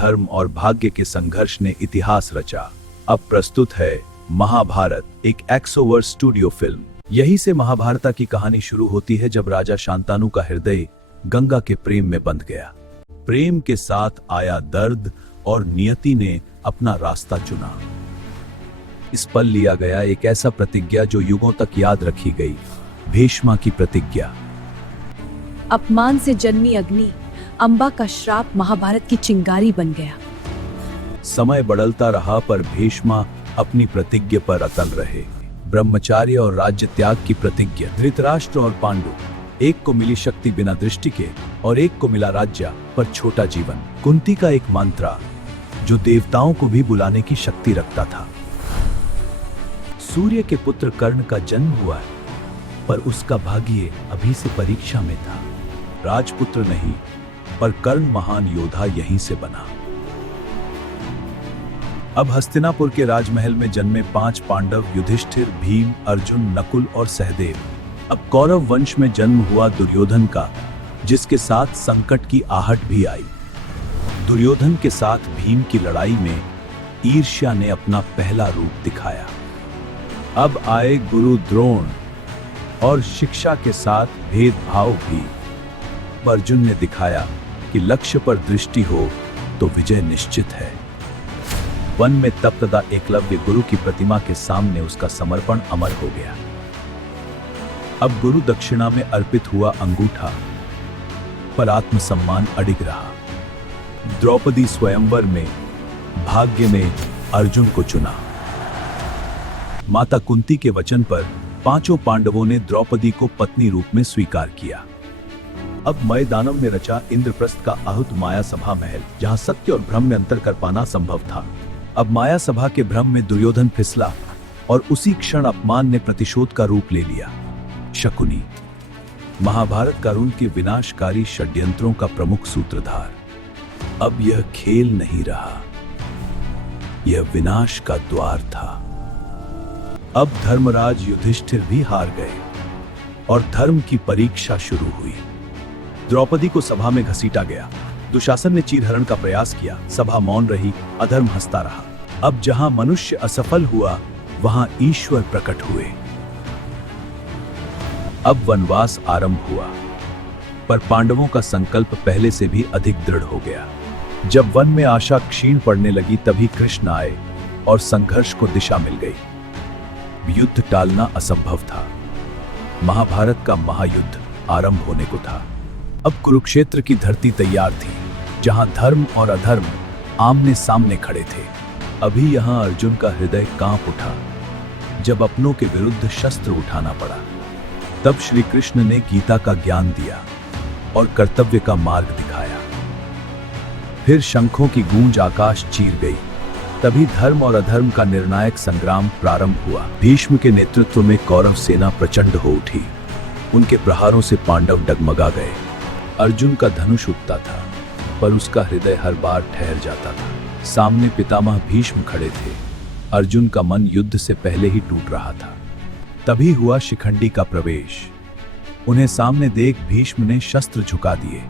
धर्म और भाग्य के संघर्ष ने इतिहास रचा। अब प्रस्तुत है महाभारत, एक एक्सोवर्स स्टूडियो फिल्म। यही से महाभारत की कहानी शुरू होती है जब राजा शांतनु का हृदय गंगा के प्रेम में बंध गया। प्रेम के साथ आया दर्द और नियति ने अपना रास्ता चुना। इस पल लिया गया एक ऐसा प्रतिज्ञा जो युगों तक याद रखी गई, भीष्मा की प्रतिज्ञा। अपमान से जन्मी अग्नि, अंबा का श्राप महाभारत की चिंगारी बन गया। समय बदलता रहा पर भीष्मा अपनी प्रतिज्ञा पर अटल रहे। ब्रह्मचार्य और राज्य त्याग की प्रतिज्ञा। धृतराष्ट्र और पांडु, एक को मिली शक्ति बिना दृष्टि के और एक को मिला राज्य पर छोटा जीवन। कुंती का एक मंत्र जो देवताओं को भी बुलाने की शक्ति रखता था। सूर्य के पुत्र कर्ण का जन्म हुआ है, पर उसका भाग्य अभी से परीक्षा में था। राजपुत्र नहीं, पर कर्ण महान योद्धा यहीं से बना। अब हस्तिनापुर के राजमहल में जन्मे 5 पांडव युधिष्ठिर, भीम, अर्जुन, नकुल और सहदेव। अब कौरव वंश में जन्म हुआ दुर्योधन का, जिसके साथ संकट की आहट भी आई। दुर्योधन के साथ भीम की लड़ाई में ईर्ष्या ने अपना पहला रूप दिखाया। अब आए गुरु द्रोण और शिक्षा के साथ भेदभाव भी। अर्जुन ने दिखाया कि लक्ष्य पर दृष्टि हो तो विजय निश्चित है। वन में तपतदा एकलव्य गुरु की प्रतिमा के सामने उसका समर्पण अमर हो गया। अब गुरु दक्षिणा में अर्पित हुआ अंगूठा पर आत्मसम्मान अडिग रहा। द्रौपदी स्वयंवर में भाग्य ने अर्जुन को चुना। माता कुंती के वचन पर 5 पांडवों ने द्रौपदी को पत्नी रूप में स्वीकार किया। अब मय दानव ने रचा इंद्रप्रस्थ का आहुत माया सभा महल, जहां सत्य और भ्रम में अंतर कर पाना संभव था। अब माया सभा के भ्रम में दुर्योधन फिसला और उसी क्षण अपमान ने प्रतिशोध का रूप ले लिया। शकुनी, महाभारत कारुण के विनाशकारी षड्यंत्रों का प्रमुख सूत्रधार। अब यह खेल नहीं रहा, यह विनाश का द्वार था। अब धर्मराज युधिष्ठिर भी हार गए और धर्म की परीक्षा शुरू हुई। द्रौपदी को सभा में घसीटा गया। दुशासन ने चीरहरण का प्रयास किया। सभा मौन रही, अधर्म हंसता रहा। अब जहां मनुष्य असफल हुआ, वहां ईश्वर प्रकट हुए। अब वनवास आरंभ हुआ, पर पांडवों का संकल्प पहले से भी अधिक दृढ़ हो गया। जब वन में आशा क्षीण पड़ने लगी, तभी कृष्ण आए और संघर्ष को दिशा मिल गई। युद्ध टालना असंभव था। महाभारत का महायुद्ध आरंभ होने को था। अब कुरुक्षेत्र की धरती तैयार थी, जहां धर्म और अधर्म आमने सामने खड़े थे। अभी यहां अर्जुन का हृदय कांप उठा जब अपनों के विरुद्ध शस्त्र उठाना पड़ा। तब श्री कृष्ण ने गीता का ज्ञान दिया और कर्तव्य का मार्ग दिखाया। फिर शंखों की गूंज आकाश चीर गई। तभी धर्म और अधर्म का निर्णायक संग्राम प्रारंभ हुआ। भीष्म के नेतृत्व में कौरव सेना प्रचंड हो उठी। उनके प्रहारों से पांडव डगमगा गए। अर्जुन का धनुष उठता था, पर उसका हृदय हर बार ठहर जाता था। सामने पितामह भीष्म खड़े थे। अर्जुन का मन युद्ध से पहले ही टूट रहा था। तभी हुआ शिखंडी का प्रवेश। उन्हें सामने देख भीष्म ने शस्त्र झुका दिए।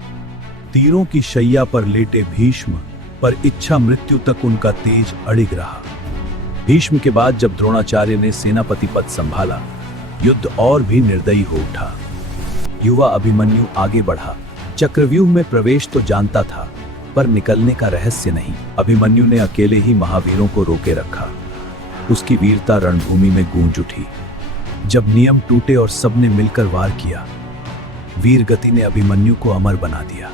तीरों की शैया पर लेटे भीष्म पर इच्छा मृत्यु तक उनका तेज अडिग रहा। भीष्म के बाद जब द्रोणाचार्य ने सेनापति पद संभाला, युद्ध और भी निर्दयी हो उठा। युवा अभिमन्यु आगे बढ़ा। चक्रव्यूह में प्रवेश तो जानता था, पर निकलने का रहस्य नहीं। अभिमन्यु ने अकेले ही महावीरों को रोके रखा। उसकी वीरता रणभूमि में गूंज उठी। जब नियम टूटे और सबने मिलकर वार किया, वीर गति ने अभिमन्यु को अमर बना दिया।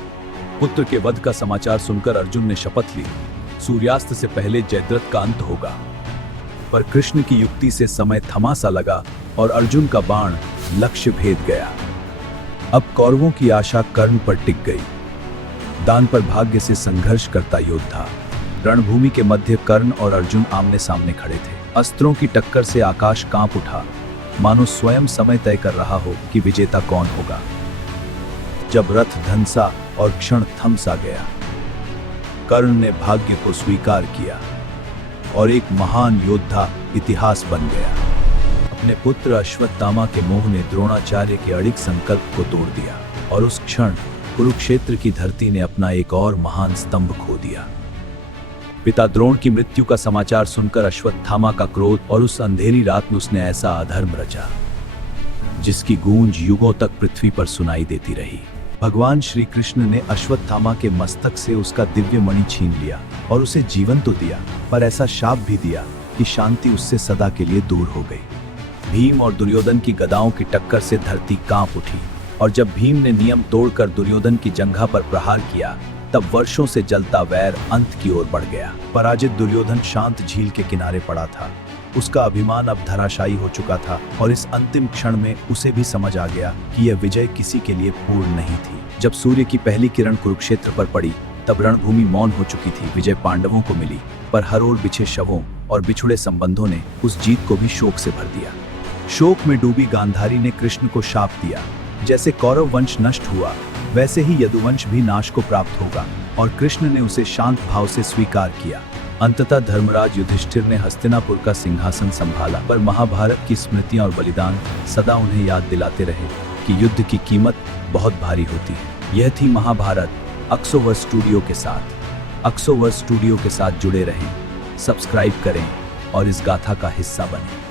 पुत्र के वध का समाचार सुनकर अर्जुन ने शपथ ली, सूर्यास्त से पहले जयद्रथ का अंत होगा। पर कृष्ण की युक्ति से समय थमा सा लगा और अर्जुन का बाण लक्ष्य भेद गया। अब कौरवों की आशा कर्ण पर टिक गई। दान पर भाग्य से संघर्ष करता योद्धा। रणभूमि के मध्य कर्ण और अर्जुन आमने सामने खड़े थे। अस्त्रों की टक्कर से आकाश कांप उठा, मानो स्वयं समय तय कर रहा हो कि विजेता कौन होगा। जब रथ धंसा और क्षण थम सा गया, कर्ण ने भाग्य को स्वीकार किया और एक महान योद्धा इतिहास बन गया। अपने पुत्र अश्वत्थामा के मोह ने द्रोणाचार्य के अडिग संकल्प को तोड़ दिया और उस क्षण कुरुक्षेत्र की धरती ने अपना एक और महान स्तंभ खो दिया। पिता द्रोण की मृत्यु का समाचार सुनकर अश्वत्थामा का क्रोध और उस अंधेरी रात में उसने ऐसा अधर्म रचा जिसकी गूंज युगों तक पृथ्वी पर सुनाई देती रही। भगवान श्री कृष्ण ने अश्वत्थामा के मस्तक से उसका दिव्य मणि छीन लिया और उसे जीवन तो दिया, पर ऐसा शाप भी दिया कि शांति उससे सदा के लिए दूर हो गई। भीम और दुर्योधन की गदाओं की टक्कर से धरती कांप उठी और जब भीम ने नियम तोड़कर दुर्योधन की जंघा पर प्रहार किया, तब वर्षों से जलता वैर अंत की ओर बढ़ गया। पराजित दुर्योधन शांत झील के किनारे पड़ा था। उसका अभिमान अब धराशायी हो चुका था और इस अंतिम क्षण में उसे भी समझ आ गया कि यह विजय किसी के लिए पूर्ण नहीं थी। जब सूर्य की पहली किरण कुरुक्षेत्र पर पड़ी, तब रणभूमि मौन हो चुकी थी। विजय पांडवों को मिली, पर हर ओर बिछे शवों और बिछुड़े संबंधों ने उस जीत को भी शोक से भर दिया। शोक में डूबी गांधारी ने कृष्ण को शाप दिया, जैसे कौरव वंश नष्ट हुआ वैसे ही यदुवंश भी नाश को प्राप्त होगा, और कृष्ण ने उसे शांत भाव से स्वीकार किया। अंततः धर्मराज युधिष्ठिर ने हस्तिनापुर का सिंहासन संभाला, पर महाभारत की स्मृतियां और बलिदान सदा उन्हें याद दिलाते रहे कि युद्ध की कीमत बहुत भारी होती है। यह थी महाभारत अक्सोवर्स स्टूडियो के साथ। अक्सोवर्स स्टूडियो के साथ जुड़े रहें, सब्सक्राइब करें और इस गाथा का हिस्सा बनें।